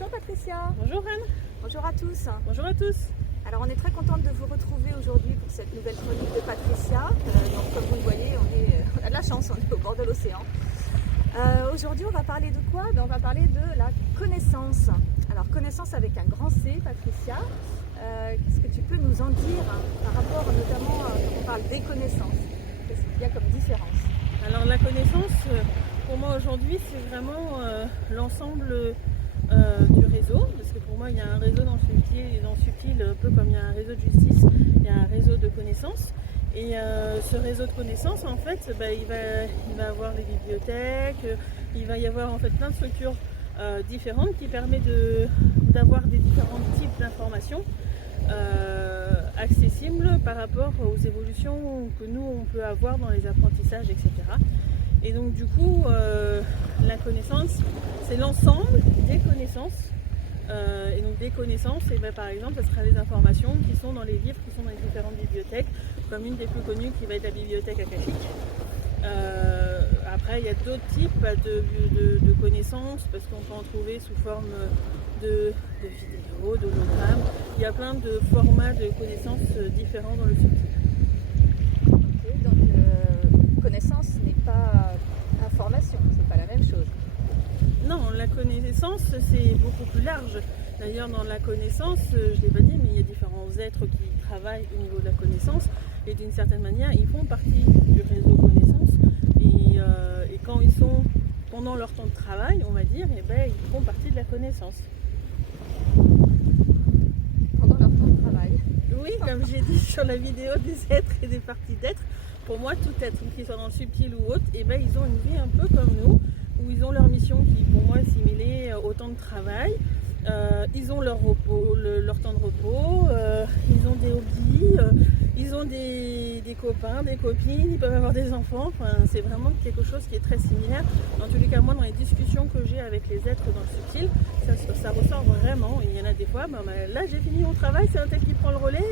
Bonjour Patricia. Bonjour Anne. Bonjour à tous. Bonjour à tous. Alors on est très contente de vous retrouver aujourd'hui pour cette nouvelle chronique de Patricia. Donc comme vous le voyez, on a de la chance, on est au bord de l'océan. Aujourd'hui on va parler de quoi? On va parler de la connaissance. Alors connaissance avec un grand C, Patricia. Qu'est-ce que tu peux nous en dire par rapport notamment quand on parle des connaissances? Qu'est-ce qu'il y a comme différence? Alors la connaissance, pour moi aujourd'hui, c'est vraiment l'ensemble du réseau, parce que pour moi il y a un réseau dans le subtil, un peu comme il y a un réseau de justice, il y a un réseau de connaissances. Et ce réseau de connaissances, en fait, il va avoir les bibliothèques, il va y avoir en fait plein de structures différentes qui permettent d'avoir des différents types d'informations accessibles par rapport aux évolutions que nous on peut avoir dans les apprentissages, etc. Et donc du coup, la connaissance, c'est l'ensemble des connaissances. Et donc des connaissances, et par exemple, ce sera les informations qui sont dans les livres, qui sont dans les différentes bibliothèques, comme une des plus connues qui va être la bibliothèque akashique. Après, il y a d'autres types de connaissances, parce qu'on peut en trouver sous forme de vidéos, d'hologrammes. Il y a plein de formats de connaissances différents dans le subtil. Okay, donc connaissance n'est pas information, c'est pas la même chose. Non, la connaissance, c'est beaucoup plus large. D'ailleurs, dans la connaissance, je ne l'ai pas dit, mais il y a différents êtres qui travaillent au niveau de la connaissance. Et d'une certaine manière, ils font partie du réseau connaissance. Et quand ils sont pendant leur temps de travail, on va dire, ils font partie de la connaissance. Pendant leur temps de travail. Oui, comme j'ai dit sur la vidéo des êtres et des parties d'êtres, pour moi, tout être, qu'ils soient dans le subtil ou autre, ils ont une vie un peu comme nous, où ils ont leur mission qui, pour moi, est assimilée au temps de travail. Ils ont leur repos, leur temps de repos, ils ont des hobbies, ils ont des copains, des copines, ils peuvent avoir des enfants. Enfin, c'est vraiment quelque chose qui est très similaire. Dans tous les cas, moi, dans les discussions que j'ai avec les êtres dans le subtil, ça ressort vraiment. Et il y en a des fois, là j'ai fini mon travail, c'est un tel qui prend le relais,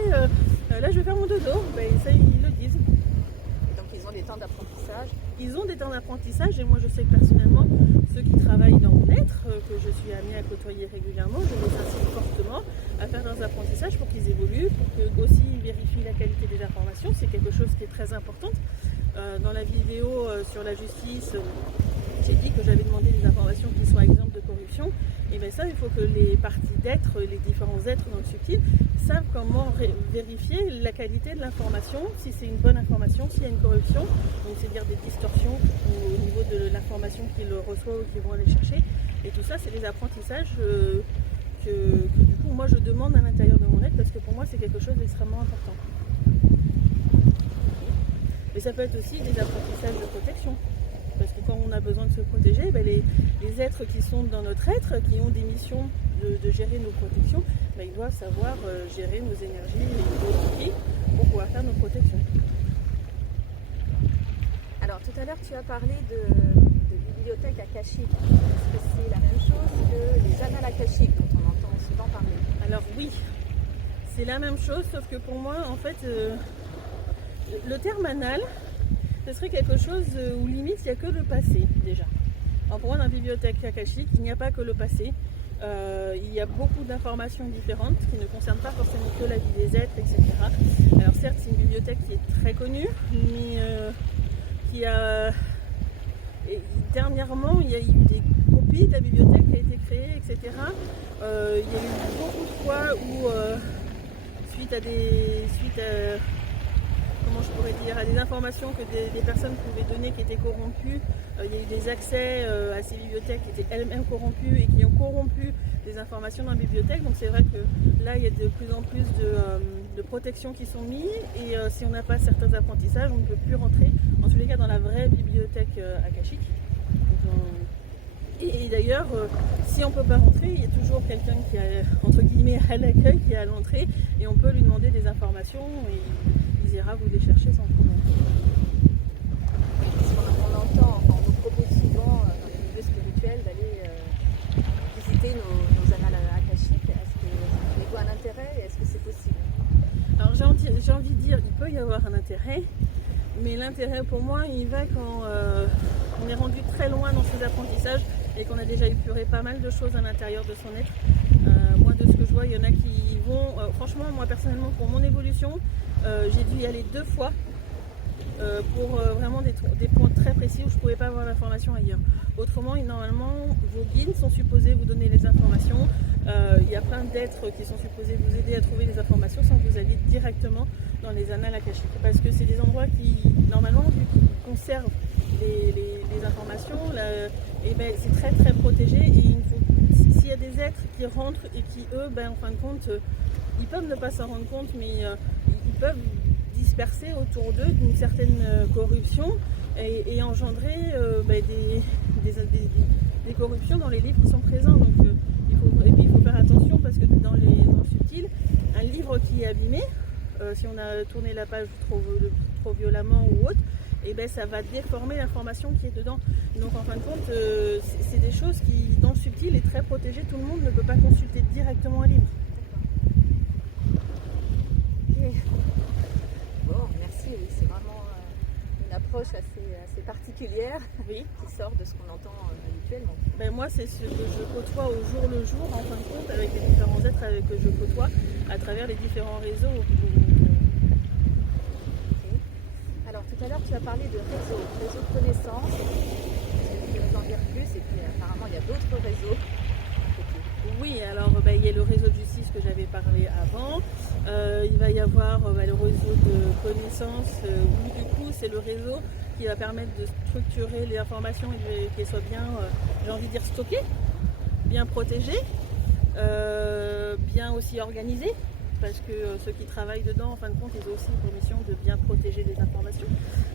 là je vais faire mon dodo. Ça, ils le disent. Donc ils ont des temps d'apprentissage. Ils ont des temps d'apprentissage et moi je sais que personnellement, ceux qui travaillent dans mon être, que je suis amenée à côtoyer régulièrement, je les incite fortement à faire des apprentissages pour qu'ils évoluent, pour qu'ils aussi vérifient la qualité des informations. C'est quelque chose qui est très important. Dans la vidéo sur la justice, j'ai dit que j'avais demandé des informations qui soient exemptes de corruption. Et bien ça, il faut que les parties d'êtres, les différents êtres dans le subtil, savent comment vérifier la qualité de l'information, si c'est une bonne information, s'il y a une corruption, donc c'est-à-dire des distorsions au niveau de l'information qu'ils reçoivent ou qu'ils vont aller chercher. Et tout ça, c'est des apprentissages que du coup, moi, je demande à l'intérieur de mon être, parce que pour moi, c'est quelque chose d'extrêmement important. Mais ça peut être aussi des apprentissages de protection. Parce que quand on a besoin de se protéger, les êtres qui sont dans notre être, qui ont des missions de gérer nos protections, ils doivent savoir gérer nos énergies et nos outils pour pouvoir faire nos protections. Alors tout à l'heure tu as parlé de bibliothèque akashique. Est-ce que c'est la même chose que les annales akashiques dont on entend souvent parler? Alors oui, c'est la même chose, sauf que pour moi, en fait, le terme annale, ce serait quelque chose où limite il n'y a que le passé déjà. Alors pour moi, dans la bibliothèque akashique, il n'y a pas que le passé. Il y a beaucoup d'informations différentes qui ne concernent pas forcément que la vie des êtres, etc. Alors certes, c'est une bibliothèque qui est très connue, mais qui a... Et dernièrement, il y a eu des copies de la bibliothèque qui a été créée, etc. Il y a eu beaucoup de fois où, suite à comment je pourrais dire, à des informations que des personnes pouvaient donner qui étaient corrompues, il y a eu des accès à ces bibliothèques qui étaient elles-mêmes corrompues et qui ont corrompu des informations dans la bibliothèque. Donc c'est vrai que là, il y a de plus en plus de protections qui sont mises et si on n'a pas certains apprentissages, on ne peut plus rentrer, en tous les cas, dans la vraie bibliothèque akashique. Et d'ailleurs, si on ne peut pas rentrer, il y a toujours quelqu'un qui est, entre guillemets, à l'accueil, qui est à l'entrée, et on peut lui demander des informations, et il ira vous les chercher sans problème. On entend, on nous propose souvent dans les milieux spirituels d'aller visiter nos annales akashiques. Est-ce que tu y vois un intérêt et est-ce que c'est possible? Alors j'ai envie de dire, il peut y avoir un intérêt, mais l'intérêt pour moi, il va quand on est rendu très loin dans ses apprentissages et qu'on a déjà épuré pas mal de choses à l'intérieur de son être. Moi, de ce que je vois, il y en a qui vont... franchement, moi personnellement, pour mon évolution, j'ai dû y aller 2 fois pour vraiment des points très précis où je ne pouvais pas avoir l'information ailleurs. Autrement, normalement, vos guides sont supposés vous donner les informations. Il y a plein d'êtres qui sont supposés vous aider à trouver les informations sans que vous alliez directement dans les annales akashiques. Parce que c'est des endroits qui, normalement, conservent les informations. Et ben, c'est très très protégé. Et s'il y a des êtres qui rentrent et qui, eux, ben, en fin de compte, ils peuvent ne pas s'en rendre compte, mais ils peuvent disperser autour d'eux d'une certaine corruption et engendrer des corruptions dans les livres qui sont présents. Donc, il faut faire attention parce que dans le subtil, un livre qui est abîmé, si on a tourné la page trop violemment ou autre, et ben ça va déformer l'information qui est dedans. Donc en fin de compte, c'est des choses qui, dans le subtil, est très protégé. Tout le monde ne peut pas consulter directement un livre. Okay. Bon, merci. Oui, c'est vraiment une approche assez particulière, oui, qui sort de ce qu'on entend habituellement. Ben moi, c'est ce que je côtoie au jour le jour, en fin de compte, avec les différents êtres que je côtoie à travers les différents réseaux. Alors tout à l'heure tu as parlé de réseau de connaissances. Tu peux nous en dire plus et puis apparemment il y a d'autres réseaux. Oui, alors il y a le réseau de justice que j'avais parlé avant. Il va y avoir le réseau de connaissances où du coup c'est le réseau qui va permettre de structurer les informations et qu'elles soient bien, j'ai envie de dire, stockées, bien protégées, bien aussi organisées. Parce que ceux qui travaillent dedans, en fin de compte, ils ont aussi pour mission de bien protéger les informations,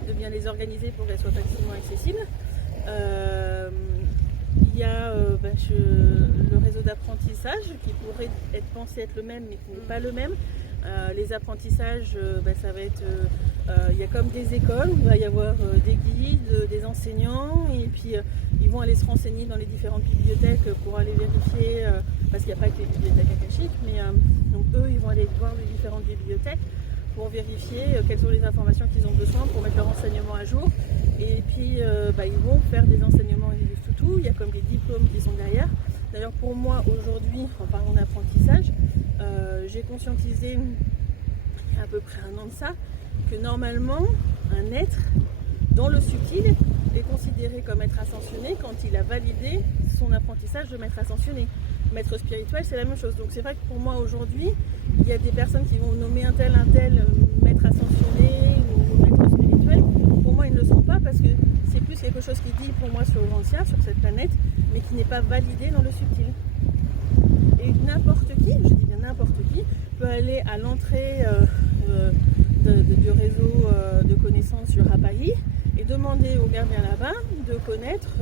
de bien les organiser pour qu'elles soient facilement accessibles. Il y a le réseau d'apprentissage qui pourrait être pensé être le même, mais qui n'est pas le même. Les apprentissages, ça va être... il y a comme des écoles, où il va y avoir des guides, des enseignants, et puis ils vont aller se renseigner dans les différentes bibliothèques pour aller vérifier, parce qu'il n'y a pas que les bibliothèques akashiques, mais donc eux, ils vont aller voir les différentes bibliothèques pour vérifier quelles sont les informations qu'ils ont besoin pour mettre leur enseignement à jour. Et puis, ils vont faire des enseignements tout. Il y a comme des diplômes qui sont derrière. D'ailleurs, pour moi, aujourd'hui, en parlant d'apprentissage, j'ai conscientisé, il y a à peu près 1 an de ça, que normalement, un être, dans le subtil, est considéré comme être ascensionné quand il a validé son apprentissage de maître ascensionné. Maître spirituel, c'est la même chose. Donc c'est vrai que pour moi aujourd'hui, il y a des personnes qui vont nommer un tel maître ascensionné ou maître spirituel. Pour moi, ils ne le sont pas parce que c'est plus quelque chose qui dit pour moi sur l'ancien, sur cette planète, mais qui n'est pas validé dans le subtil. Et n'importe qui, je dis bien n'importe qui, peut aller à l'entrée du réseau de connaissances sur Rapaï et demander au gardien là-bas de connaître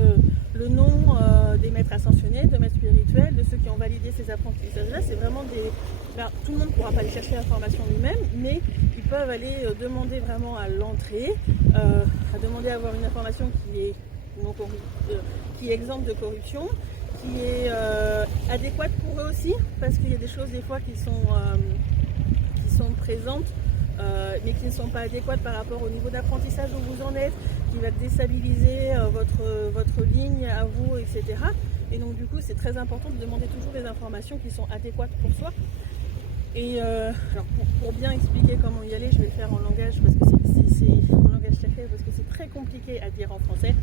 le nom des maîtres ascensionnés, de maîtres spirituels, de ceux qui ont validé ces apprentissages-là. C'est vraiment des... Là, tout le monde ne pourra pas aller chercher l'information lui-même, mais ils peuvent aller demander vraiment à l'entrée, à demander à avoir une information qui est exempte de corruption, qui est adéquate pour eux aussi, parce qu'il y a des choses des fois qui sont présentes, mais qui ne sont pas adéquates par rapport au niveau d'apprentissage où vous en êtes, qui va déstabiliser votre ligne à vous, etc. Et donc du coup, c'est très important de demander toujours des informations qui sont adéquates pour soi. Et alors pour bien expliquer comment y aller, je vais le faire en langage parce que c'est en langage sacré parce que c'est très compliqué à dire en français.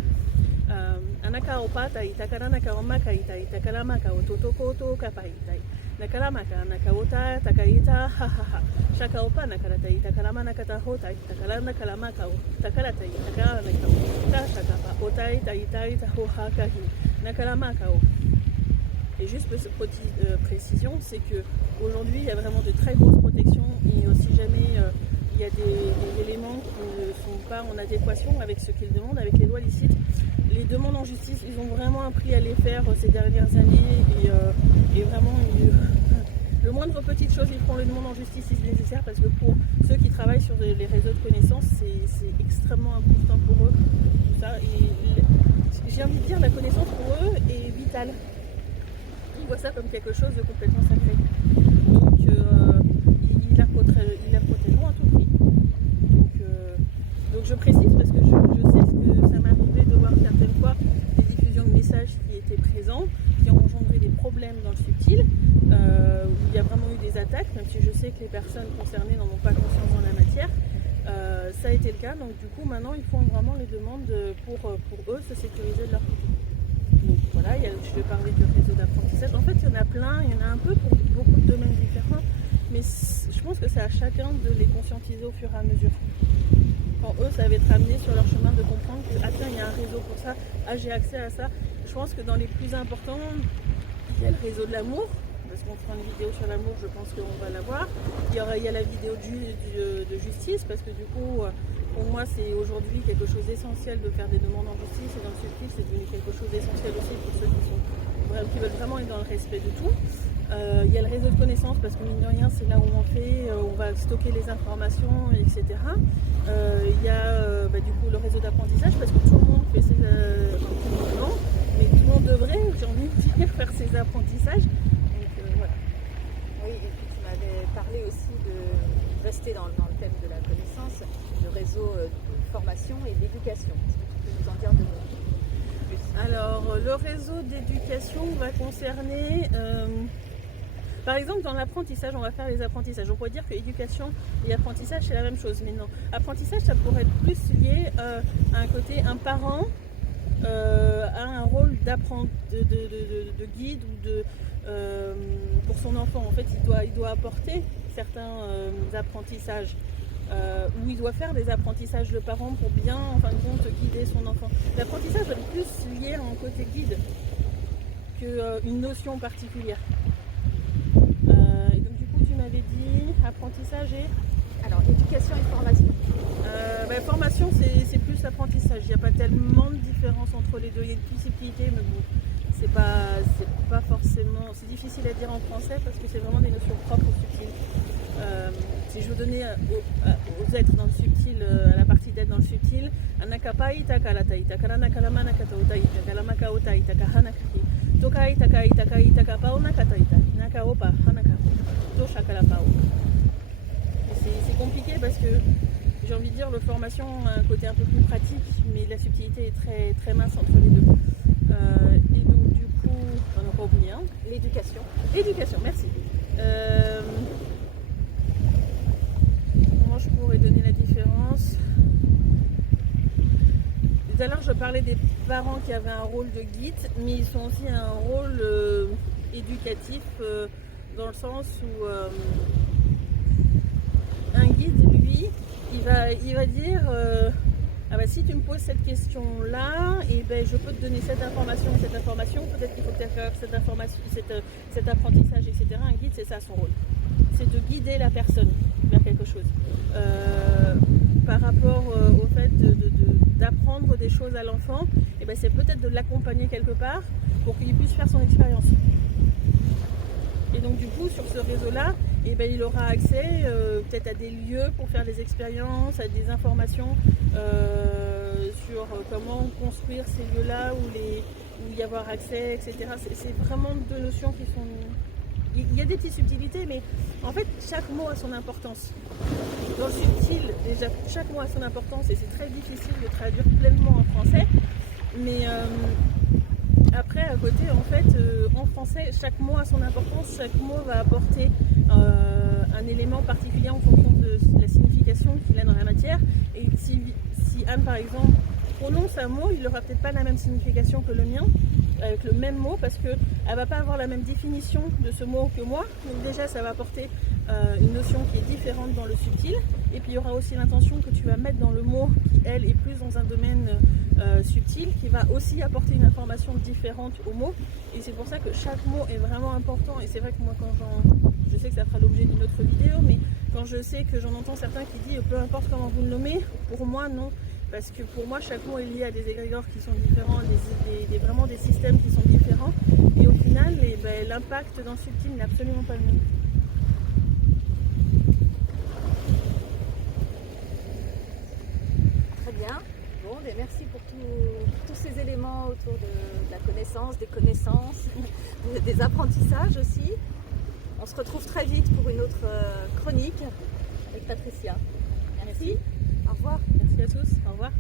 Anaka opata itakara nakaomaka itakarama ototoko kapaitai. Nakaramaka nakaota takaita hahaha. Shaka opa nakarata itakarama nakatahota itakarana kalamaka takarata itakara nakauta shakapa otai taitai tahohakahi nakaramaka. Et juste petite précision, c'est que aujourd'hui il y a vraiment de très grosses protections et si jamais il y a des éléments qui ne sont pas en adéquation avec ce qu'ils demandent, avec les lois licites, les demandes en justice, ils ont vraiment appris à les faire ces dernières années et vraiment le moindre petite chose, ils font le demande en justice si c'est nécessaire parce que pour ceux qui travaillent sur les réseaux de connaissances, c'est extrêmement important pour eux. Tout ça. Et j'ai envie de dire la connaissance pour eux est vitale. Ils voient ça comme quelque chose de complètement sacré. Donc ils la protégeront à tout prix. Donc je précise parce que je sais que ça m'est arrivé de voir certaines fois des diffusions messages qui étaient présents, qui ont engendré des problèmes dans le subtil, où il y a vraiment eu des attaques, même si je sais que les personnes concernées n'en ont pas conscience dans la matière. Ça a été le cas, donc du coup maintenant ils font vraiment les demandes pour eux se sécuriser de leur côté. Donc voilà, je vais parler de réseau d'apprentissage. En fait il y en a plein, il y en a un peu pour beaucoup de domaines différents, mais je pense que c'est à chacun de les conscientiser au fur et à mesure. Quand eux, ça va être amené sur leur chemin de comprendre que ah tiens, il y a un réseau pour ça, ah j'ai accès à ça. Je pense que dans les plus importants, il y a le réseau de l'amour, parce qu'on fera une vidéo sur l'amour, je pense qu'on va la voir. Il y a la vidéo de justice, parce que du coup, pour moi, c'est aujourd'hui quelque chose d'essentiel de faire des demandes en justice, et dans le subtil, c'est devenu quelque chose d'essentiel aussi pour ceux qui veulent vraiment être dans le respect de tout. Il y a le réseau de connaissances, parce que mine de rien, c'est là où on va stocker les informations, etc. Il y a du coup le réseau d'apprentissage, parce que tout le monde fait ses mais tout le monde devrait, j'ai envie de dire, faire ses apprentissages. Donc voilà. Oui, et puis tu m'avais parlé aussi de rester dans le thème de la connaissance, le réseau de formation et d'éducation. Est-ce que tu peux nous en dire de plus? Alors, le réseau d'éducation va concerner... par exemple, dans l'apprentissage, on va faire les apprentissages. On pourrait dire que éducation et apprentissage, c'est la même chose, mais non. Apprentissage, ça pourrait être plus lié à un côté, un parent a un rôle de guide ou pour son enfant. En fait, il doit apporter certains apprentissages. Où il doit faire des apprentissages de parents pour bien, en fin de compte, guider son enfant. L'apprentissage va être plus lié à un côté guide qu'une notion particulière. Et donc du coup, tu m'avais dit apprentissage et... Alors, éducation et formation. Formation, c'est plus apprentissage. Il n'y a pas tellement de différence entre les deux. Il y a une possibilité, mais bon, c'est pas forcément... C'est difficile à dire en français parce que c'est vraiment des notions propres au subtil. Si je veux donner aux êtres dans le subtil, à la partie d'être dans le subtil, anakapai takalata itakarana kalamana katauta itakalama ota itakahanakaki tokai takai takai takapauna kataita nakaopa hanaka toshakalapao. C'est compliqué parce que j'ai envie de dire le formation a un côté un peu plus pratique, mais la subtilité est très très mince entre les deux. Et donc du coup, on n'a pas oublié l'éducation. Éducation, merci. Comment je pourrais donner la différence? Tout à l'heure, je parlais des parents qui avaient un rôle de guide, mais ils sont aussi un rôle éducatif dans le sens où un guide, lui, il va dire si tu me poses cette question-là, je peux te donner cette information, peut-être qu'il faut que tu fasses cette information, cet apprentissage, etc. Un guide, c'est ça son rôle. C'est de guider la personne vers quelque chose. Par rapport au fait d'apprendre des choses à l'enfant, c'est peut-être de l'accompagner quelque part pour qu'il puisse faire son expérience. Et donc du coup, sur ce réseau-là, il aura accès peut-être à des lieux pour faire des expériences, à des informations sur comment construire ces lieux-là, où y avoir accès, etc. C'est vraiment deux notions qui sont... Il y a des petites subtilités, mais en fait, chaque mot a son importance. Dans le subtil, déjà, chaque mot a son importance et c'est très difficile de traduire pleinement en français. Mais après, à côté, en fait, en français, chaque mot a son importance, chaque mot va apporter un élément particulier en fonction de la signification qu'il a dans la matière. Et si Anne, par exemple, prononce un mot, il n'aura peut-être pas la même signification que le mien, avec le même mot, parce qu'elle ne va pas avoir la même définition de ce mot que moi. Donc déjà, ça va apporter une notion qui est différente dans le subtil. Et puis, il y aura aussi l'intention que tu vas mettre dans le mot qui, elle, est plus dans un domaine subtil, qui va aussi apporter une information différente au mot. Et c'est pour ça que chaque mot est vraiment important. Et c'est vrai que moi, je sais que ça fera l'objet d'une autre vidéo, mais quand je sais que j'en entends certains qui disent « peu importe comment vous le nommez », pour moi, non. Parce que pour moi, chaque mot est lié à des égrégores qui sont différents, vraiment des systèmes qui sont différents. Et au final, l'impact dans le subtil n'est absolument pas le même. Très bien. Bon, merci pour tous ces éléments autour de la connaissance, des connaissances, des apprentissages aussi. On se retrouve très vite pour une autre chronique avec Patricia. Merci. Au revoir. Merci à tous. Au revoir.